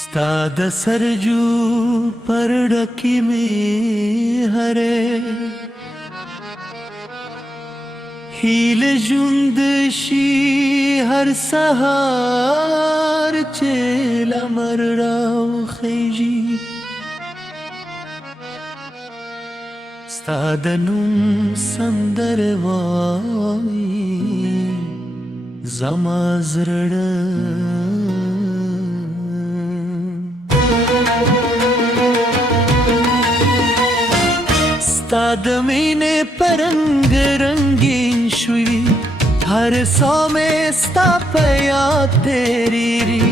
ستا د سرجو پر ډکی می هره هیل ژوند شي هر سهار چې لمر راوخیږي ستا د نوم سندره وایي زما زړه ستا د مینې پرنګ رنګین شوي هر سا مې ستا په یاد تېرېږي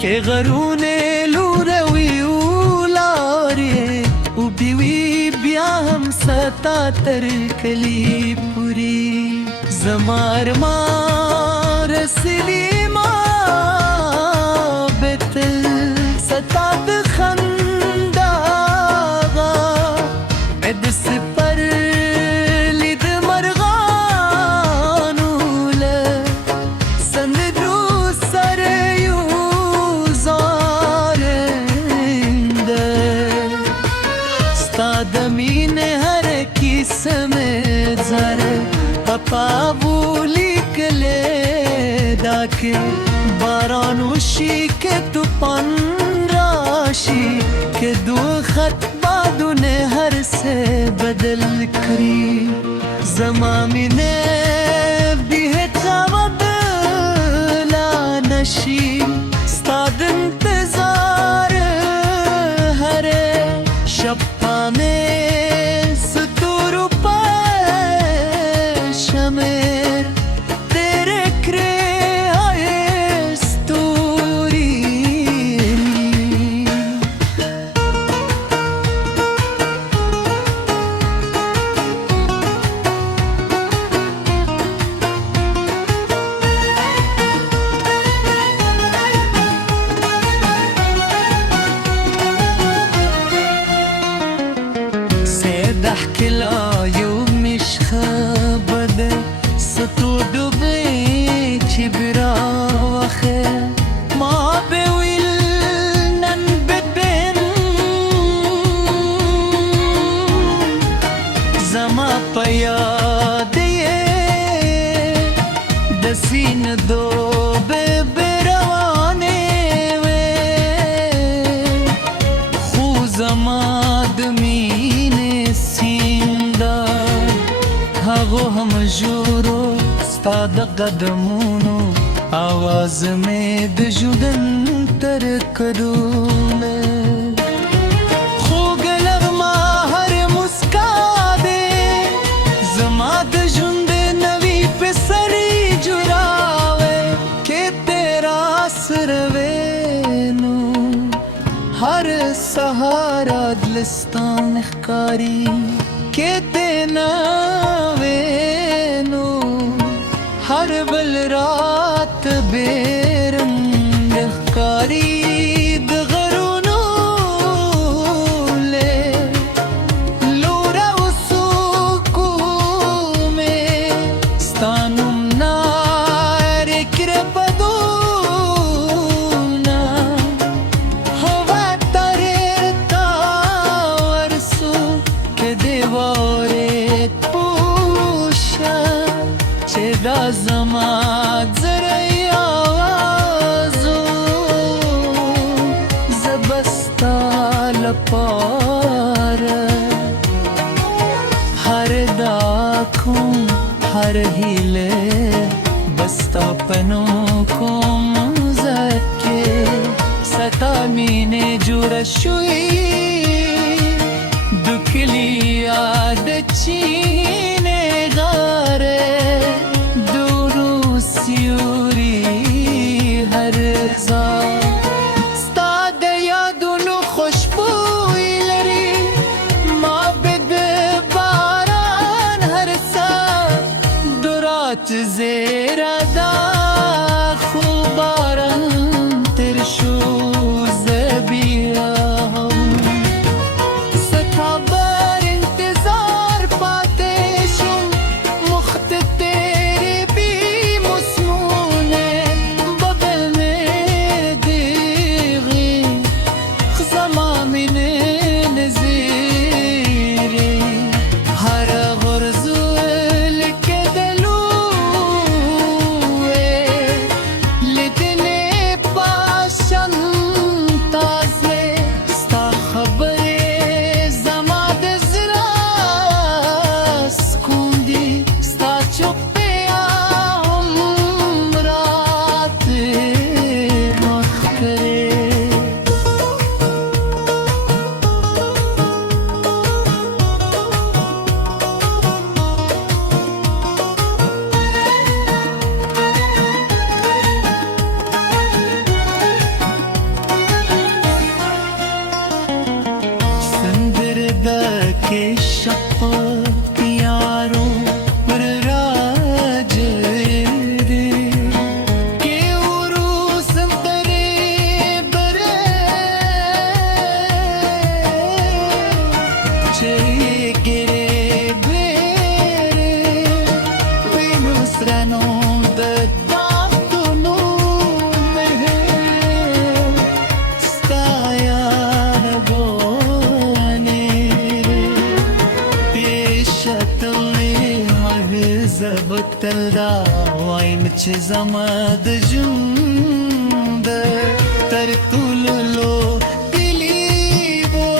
کې غرونه لوروي لارې اوږدې وي بیا هم ستا تر کلي پورې زما ارمان رسلي ما به تل ستا د خندا د سپر لید مرغانو له سندرو سره یو زارنده ستا د مینې هر کیسه مې زره پپا ولیکلې دا کې باران وشي کې طوفان راشي کې دو خط بادونه هر سے بدل کری زما مینه بیهتا بدلا نشی ستا د انتظار هر شپا میں ستورو پشمر تیرے کرے آئے ستوری احكي العيوب مش خابدة ستود بيتي براوخة ما بويلنا نبدبن زما بيادية دسين دوب برواني خو زما دمي هغو هم جورو ستا د قدمونو آواز میں د ژوندون تر کډونه خوږ نغمه هر مسکا دې زما د ژوند نوی پسري جوړاوې کې تیرا سره وینو هر سهارا دلستان ښکاري کې تینا हर बल रात बेरंग कारी दगरुनो ले लोरा उसको में stanum nare krepaduna hava tareta varsu ke devore pusha da zama zrai awazu zabasta lapar har dakhun har hile basta pano ko zakke sata mine jura shui dukli yaad chine gare سیوری هر زار ستا د یادونو خوشبوی لري ما بد باران هر سار درات زیرا دا خو باران تر شو زبیا ستا بر انتظار پاتے شو مخت شفق یارو پر راجری که عروسم تری بره چه گره بره بینوسرانو دداتونو مهر ستایا نگونه پیشتلی مغزبتلا وایم چه زماد جند تر طولو دلیبو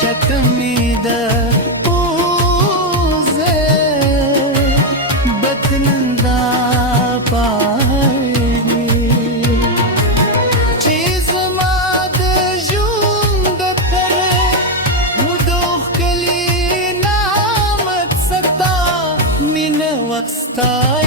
شکمیده پوزه بطنندا پایدی چیز ماد جند تر مدوخ کلی نامت ستا من وستا